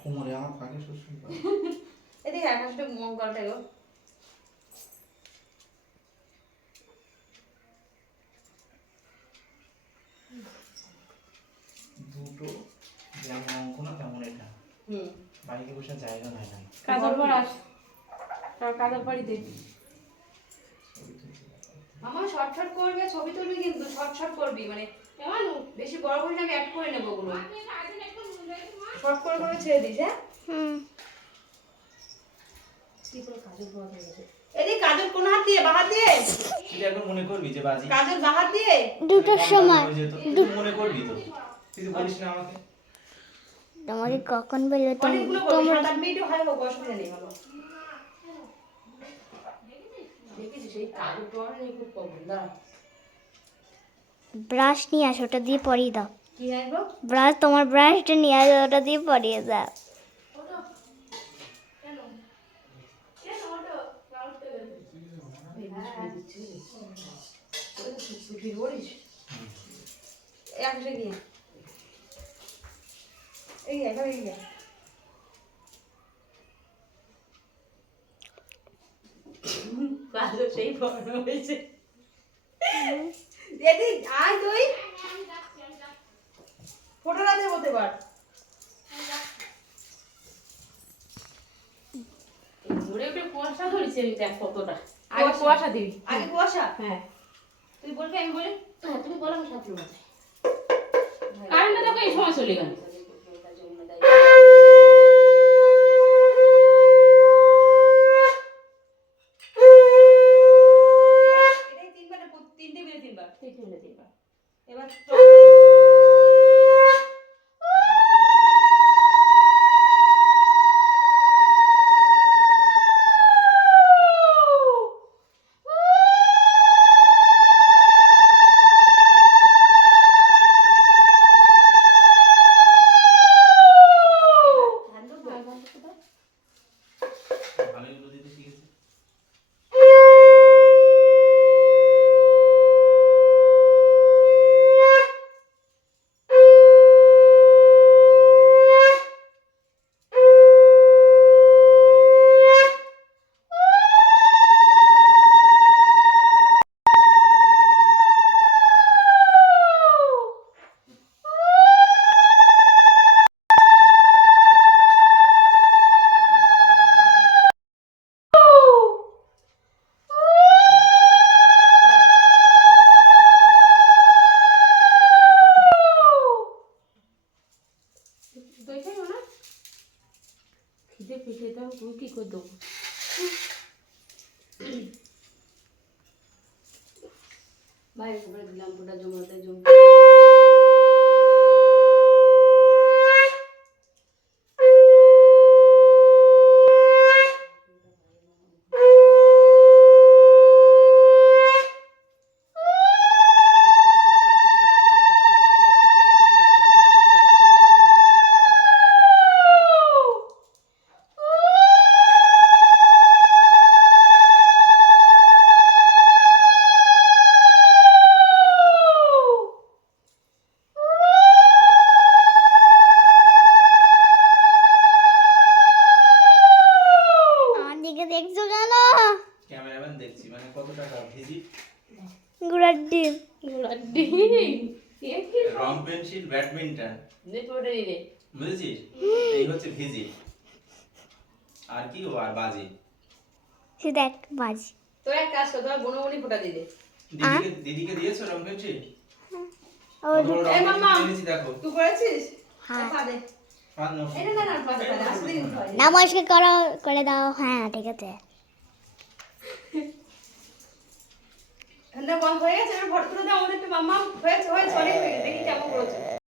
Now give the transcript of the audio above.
কোমরে আমার ফাঁকে শ্বশুর এদিকে আকাশটা মঙ্গলটা গো দুটো যেমন অঙ্ক না তেমন এটা বাড়িতে বসে জায়গা হয় না কাজল পর আস কাজল বাড়িতে আমার শর্ট করবে ছবি তুলবি কিন্তু শর্ট করবি মানে কেমন বেশি বড় করে আমি অ্যাড করে নেব ওগুলো শর্ট করে ছেড়ে দিস হ্যাঁ কি করে কাজল বড় হয়ে গেছে এদিকে কাজল কোন হাত দিয়ে বাঁ হাত দিয়ে তুই এখন মনে করবি যে বাজি কাজল বাঁ হাত দিয়ে দুটোর সময় তুই মনে করবি তো তুই তো বলিস না আমাকে তোমাকে কখন বললো অনেকগুলো করবি 7-8 মিনিট হয় হোক অসুবিধা নেই বাবা দেখেছিস সেই কাজল তো অনেক খুব কম না ব্রাশ নিয়ে আসো, ওটা দিয়ে পরিয়ে দাও। কি আসবো ব্রাশ, তোমার ব্রাশটা নিয়ে আসো, ওটা দিয়ে পরিয়ে দাও। সেই বড় হয়েছে দিদি আয় তুই ফটোটা দে বলতে পার জোরে একটু কুয়াশা ধরেছে দেখ কতটা আগে কুয়াশা দিবি আগে কুয়াশা হ্যাঁ তুই বলবি আমি বলি হ্যাঁ তুমি বলো আমি সাথে বলছি কারেন্টটা দেখো এই সময় চলে গেল এবার ভালোগুলো দিতে শিখেছে খিদে পিঠে দাও তুমি কি করে দেবো বাইরে করে দিলাম পুরো জমাতে জম দেখছো কেন? ক্যামেরাম্যান দেখছি মানে কত টাকা ভিজিট গুড়ার ডিম। রং পেন্সিল ব্যাডমিন্টন বুঝেছিস এই হচ্ছে ভিজিট আর কি ও আর বাজি শুধু এক বাজ। তোর এক কাজ কর তোমার বনবনি ফোটা দিয়ে দে দিদিকে দিয়েছো রং পেন্সিল ও এই মাম্মা এনেছি দেখো তুই করেছিস হ্যাঁ। পা দে পান নষ্ট এই না পা দে আসলে দিন হয় নমস্কার করে দাও। হ্যাঁ ঠিক আছে। ঠান্ডা বন্ধ হয়ে গেছে ফটো তুলে দাও আমাদের মাম্মা হয়েছে অনেক হয়ে গেছে দেখি কেমন করেছে